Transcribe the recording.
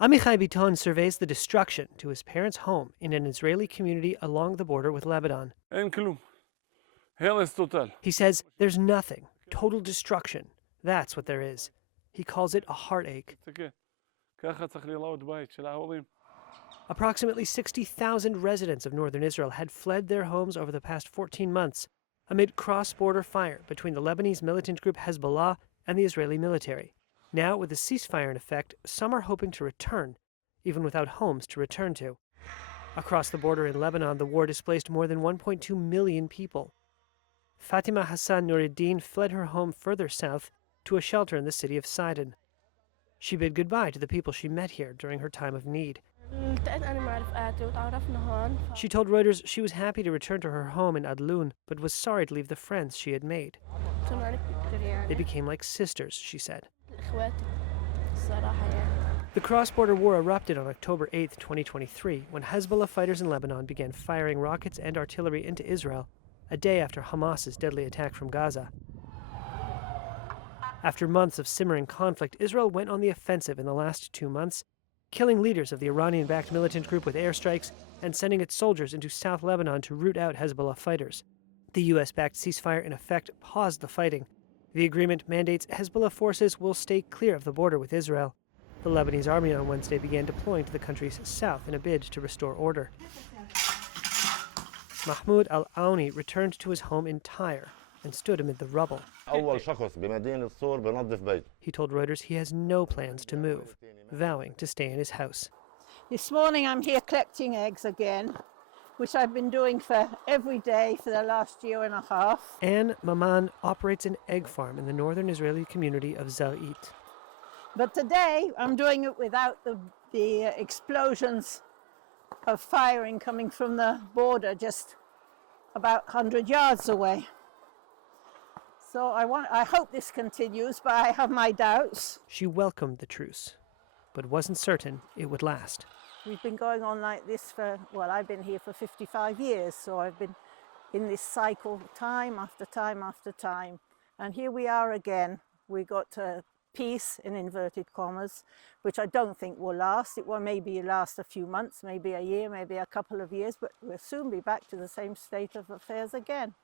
Amichai Biton surveys the destruction to his parents' home in an Israeli community along the border with Lebanon. He says there's nothing, total destruction. That's what there is. He calls it a heartache. Approximately 60,000 residents of northern Israel had fled their homes over the past 14 months amid cross-border fire between the Lebanese militant group Hezbollah and the Israeli military. Now, with the ceasefire in effect, some are hoping to return, even without homes to return to. Across the border in Lebanon, the war displaced more than 1.2 million people. Fatima Hassan Nuruddin fled her home further south to a shelter in the city of Sidon. She bid goodbye to the people she met here during her time of need. She told Reuters she was happy to return to her home in Adlun, but was sorry to leave the friends she had made. They became like sisters, she said. The cross-border war erupted on October 8, 2023, when Hezbollah fighters in Lebanon began firing rockets and artillery into Israel, a day after Hamas's deadly attack from Gaza. After months of simmering conflict, Israel went on the offensive in the last 2 months, killing leaders of the Iranian-backed militant group with airstrikes and sending its soldiers into South Lebanon to root out Hezbollah fighters. The U.S.-backed ceasefire, in effect, paused the fighting. The agreement mandates Hezbollah forces will stay clear of the border with Israel. The Lebanese army on Wednesday began deploying to the country's south in a bid to restore order. Mahmoud al-Aouni returned to his home in Tyre and stood amid the rubble. He told Reuters he has no plans to move, vowing to stay in his house. This morning I'm here collecting eggs again, which I've been doing for every day for the last year and a half. Anne Maman operates an egg farm in the northern Israeli community of Zal'it. But today I'm doing it without the explosions of firing coming from the border just about 100 yards away. So I hope this continues, but I have my doubts. She welcomed the truce, but wasn't certain it would last. We've been going on like this I've been here for 55 years, so I've been in this cycle time after time after time. And here we are again. We got peace, in inverted commas, which I don't think will last. It will maybe last a few months, maybe a year, maybe a couple of years, but we'll soon be back to the same state of affairs again.